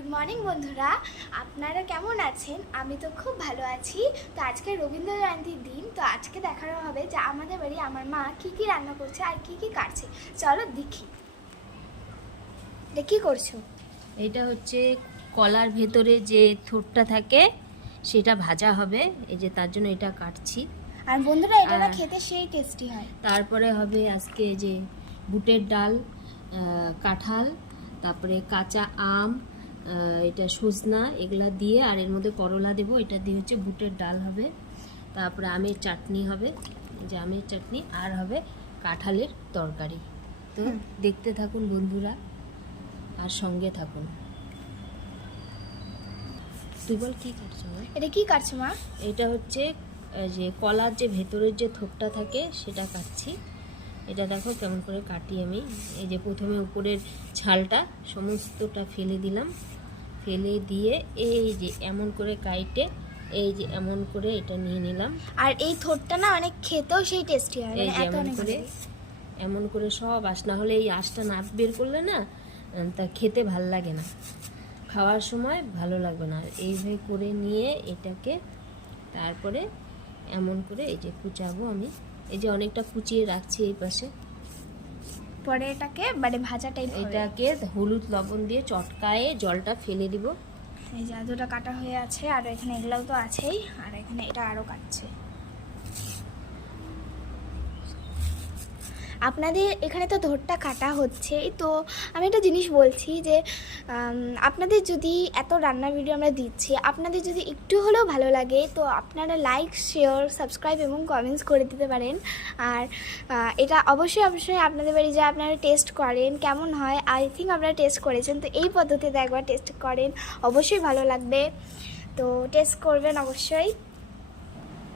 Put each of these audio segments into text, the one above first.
Good morning বন্ধুরা, আপনারা কেমন আছেন? আমি তো খুব ভালো আছি। তো আজকে রবীন্দ্র জয়ন্তীর দিন, তো আজকে দেখানো হবে যে আমাদের বাড়ি আমার মা কি কি রান্না করছে আর কি কি কাটছে। চলো দেখি। এটা কি করছো? এটা হচ্ছে কলার ভেতরে যে থোরটা থাকে সেটা ভাজা হবে, এই যে তার জন্য এটা কাটছি। আর বন্ধুরা, এটা না খেতে সেই টেস্টি হয়। তারপরে হবে আজকে যে বুটের ডাল, কাঁঠাল, তারপরে কাঁচা আম, এটা সজনা, এগুলা দিয়ে, আর এর মধ্যে করলা দেবো। এটা দিয়ে হচ্ছে বুটের ডাল হবে। তারপরে আমের চাটনি হবে, এই যে আমের চাটনি, আর হবে কাঁঠালের তরকারি। তো দেখতে থাকুন বন্ধুরা, আর সঙ্গে থাকুন। তুই বল কি করছো? এটা কি কাটছো মা? এটা হচ্ছে যে কলার যে ভেতরের যে থোকটা থাকে সেটা কাটছি। এটা দেখো কেমন করে কাটি আমি। এই যে প্রথমে উপরের ছালটা সমস্তটা ফেলে দিলাম, ফেলে দিয়ে এই যে এমন করে কাইটে এই যে এমন করে এটা নিয়ে নিলাম। আর এই থোরটা না অনেক খেতেও সেই টেস্টি হয়, এই যে এমন করে সব আঁশ, না হলে এই আঁশটা না বের করলে না তা খেতে ভাল লাগে না, খাওয়ার সময় ভালো লাগবে না। এইভাবে করে নিয়ে এটাকে তারপরে এমন করে এই যে কুচাবো আমি। এই যে অনেকটা কুচিয়ে রাখছি এই পাশে। পরে এটাকে মানে ভাজা টাইপ, এটাকে হলুদ লবণ দিয়ে চটকায়ে জলটা ফেলে দিব। এই যে আলুটা কাটা হয়ে আছে, আর এখানে এগুলাও তো আছেই, আর এখানে এটা আরও কাটছে। আপনাদের এখানে তো ধরটা কাটা হচ্ছে, তো আমি একটা জিনিস বলছি যে আপনাদের যদি এত রান্নার ভিডিও আমরা দিচ্ছি, আপনাদের যদি একটু হলেও ভালো লাগে তো আপনারা লাইক, শেয়ার, সাবস্ক্রাইব এবং কমেন্টস করে দিতে পারেন। আর এটা অবশ্যই অবশ্যই আপনাদের বাড়ি যে আপনারা টেস্ট করেন কেমন হয়। আই থিঙ্ক আপনারা টেস্ট করেছেন, তো এই পদ্ধতিতে একবার টেস্ট করেন, অবশ্যই ভালো লাগবে। তো টেস্ট করবেন অবশ্যই।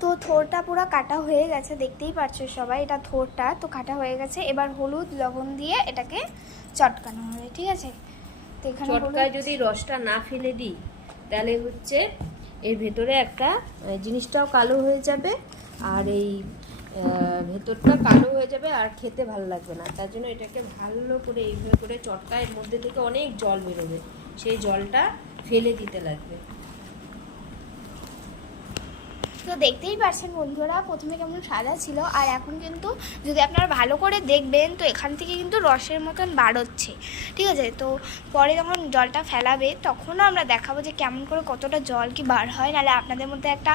তো থোরটা পুরো কাটা হয়ে গেছে, দেখতেই পাচ্ছ সবাই, এটা থোরটা তো কাটা হয়ে গেছে। এবার হলুদ লবণ দিয়ে এটাকে চটকানো হবে, ঠিক আছে? তো এখানে চটকায় যদি রসটা না ফেলে দিই তাহলে হচ্ছে এর ভেতরে একটা জিনিসটাও কালো হয়ে যাবে, আর এই ভেতরটা কালো হয়ে যাবে, আর খেতে ভালো লাগবে না। তার জন্য এটাকে ভালো করে এইভাবে করে চটকায়, এর মধ্যে থেকে অনেক জল বেরোবে, সেই জলটা ফেলে দিতে লাগবে। তো দেখতেই পাচ্ছেন বন্ধুরা, প্রথমে কেমন সাদা ছিল, আর এখন কিন্তু যদি আপনারা ভালো করে দেখবেন তো এখান থেকে কিন্তু রসের মতন বার হচ্ছে, ঠিক আছে? তো পরে যখন জলটা ফেলাবে তখনও আমরা দেখাবো যে কেমন করে কতটা জল কি বার হয়, নাহলে আপনাদের মধ্যে একটা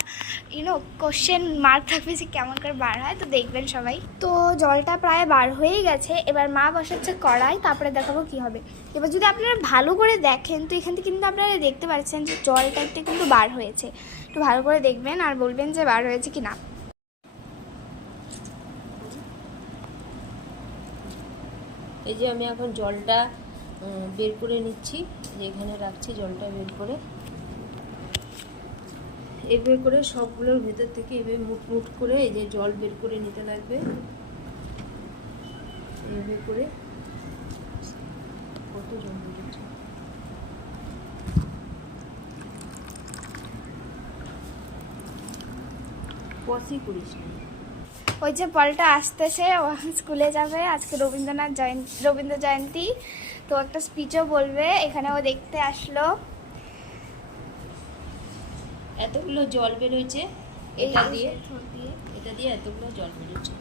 কোশ্চেন মার্ক থাকবে যে কেমন করে বার হয়। তো দেখবেন সবাই। তো জলটা প্রায় বার হয়েই গেছে, এবার মা বসাচ্ছে কড়াই, তারপরে দেখাবো কি হবে। এবার যদি আপনারা ভালো করে দেখেন তো এখান থেকে কিন্তু আপনারা দেখতে পাচ্ছেন যে জলটা একটু কিন্তু বার হয়েছে। একটু ভালো করে দেখবেন আর বলবেন যে বার হয়েছে কি না। এই যে আমি এখন জলটা বের করে নিচ্ছি, যেখানে রাখছি জলটা বের করে এভাবে করে সবগুলোর ভেতর থেকে এভাবে মুট মুট করে এই যে জল বের করে নিতে লাগবে। এভাবে করে কত জল বেরোচ্ছে, কষি করিস না। ওই যে বলটা আসতেছে, ও স্কুলে যাবে, আজকে রবীন্দ্র জয়ন্তী, তো একটা স্পিচও বলবে, এখানে ও দেখতে আসলো। এতগুলো জল বেরোচ্ছে, এটা দিয়ে এতগুলো জল বেরোচ্ছে।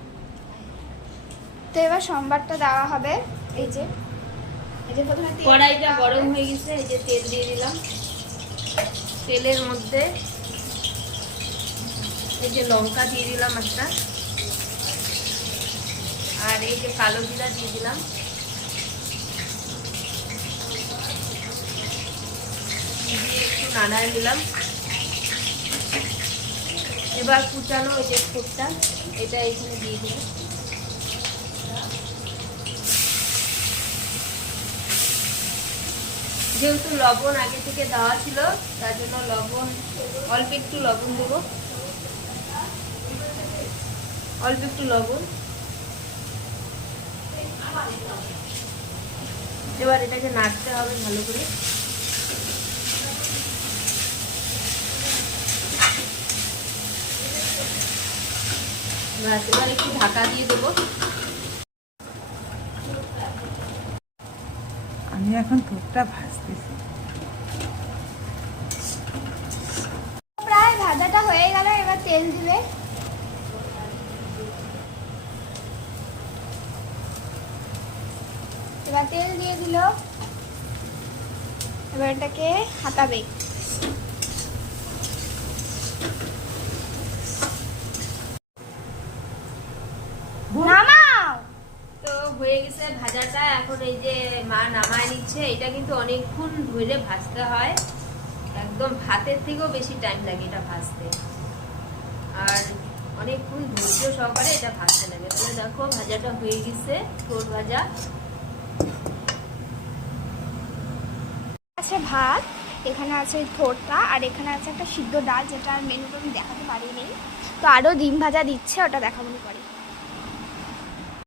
তো এবার সোমবারটা দেওয়া হবে। এই যে প্রথমে কড়াইটা গরম হয়ে গেছে, এই যে তেল দিয়ে দিলাম। তেলের মধ্যে এই যে লঙ্কা দিয়ে দিলাম একটা, আর এই যে কালো জিরা দিয়ে দিলাম। দিয়ে একটু নাড়ায় দিলাম। এবার কুচানো ওই যে ফুটটা এটা এখানে দিয়ে দিলাম। যেহেতু লবণ আগে থেকে দেওয়া ছিল তার জন্য অল্প একটু লবণ দেবো, অল্প একটু লবণ। এবার এটাকে নাড়তে হবে ভালো করে। এবার একটু ঢাকা দিয়ে দেবো। আমি এখন থোরটা ভাজতেছি। তেল দিবে। এবার তেল দিয়ে দিল, এবার এটাকে হাতাবে। নামাও। তো হয়ে গেছে ভাজাটা, এখন এই যে মা নামায় নিচ্ছে। এটা কিন্তু অনেকক্ষণ ধরে ভাজতে হয়, একদম ভাতের থেকেও বেশি টাইম লাগে এটা ভাজতে, আর অনেকক্ষণ ধৈর্য সহকারে এটা ভাজতে লাগে। তাহলে দেখো ভাজাটা হয়ে গেছে, ঠোঁট ভাজা। আছে ভাত, এখানে আছে ওই থোড়টা, আর এখানে আছে একটা সিদ্ধ ডাল, যেটা আর মেনুটা আমি দেখাতে পারিনি। তো আরও ডিম ভাজা দিচ্ছে, ওটা দেখাবো পরে।